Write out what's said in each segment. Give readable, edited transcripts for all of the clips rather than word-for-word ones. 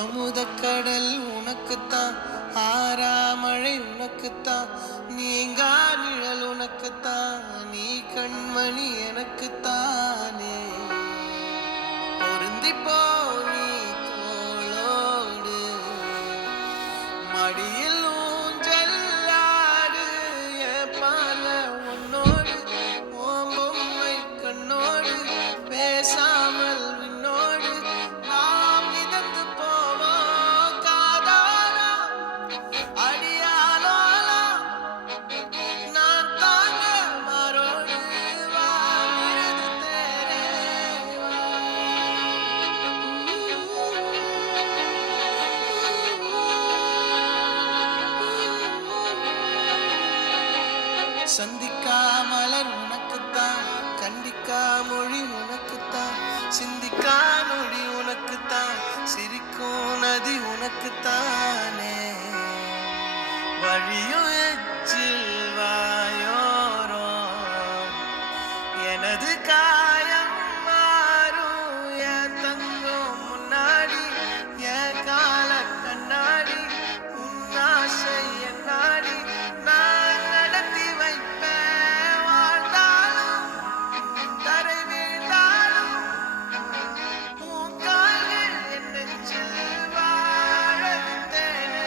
அமுதக்கடல் உனக்குத்தான், ஆறாமழை உனக்குத்தான், நீங்கா நிழல் உனக்குத்தான், நீ கண்மணி எனக்குத்தானே. பொருந்திப்போ நீ தோளோடு, மடியில் ஊஞ்சல்லாடு, என் பார்வை உன்னோடு, உன் பொம்மை கண்ணோடு, பேசாமல் விண்ணோடு நாம் மிதந்து போவோம் காதாரா. அடியாலோலா நான் தாங்க மாறோடு, வா விருது தேரே வா. சந்திக்கா மலர் உனக்குத்தான், கண்டிக்கா மொழி உனக்குத்தான், சிந்திக்கா நொடி உனக்குத்தான், சிரிக்கும் நதி உனக்குத்தானே. வழியும் எச்சில் வாயோரம் எனது காயம் மாறும், என் தங்கம் முன்னாடி, என் கால கண்ணாடி, உன் ஆசை என் நாடி, நான் நடத்தி வைப்பேன். வாழ்ந்தாலும் தரை வீழ்ந்தாலும் உன் கால்கள் என் நெஞ்சில் வாழ வைத்தேனே.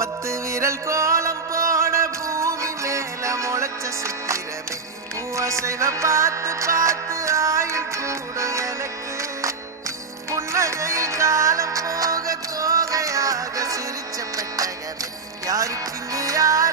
பத்து விரல் கோலம் போட பூமி மேல முளைச்ச சித்திரமே, அசைவ பார்த்து பார்த்து ஆயுள் கூட எனக்கு. புன்னகையில் காலம் போக தோகையாக சிரிச்ச பெட்டகமே, யாருக்கு இங்கு யார்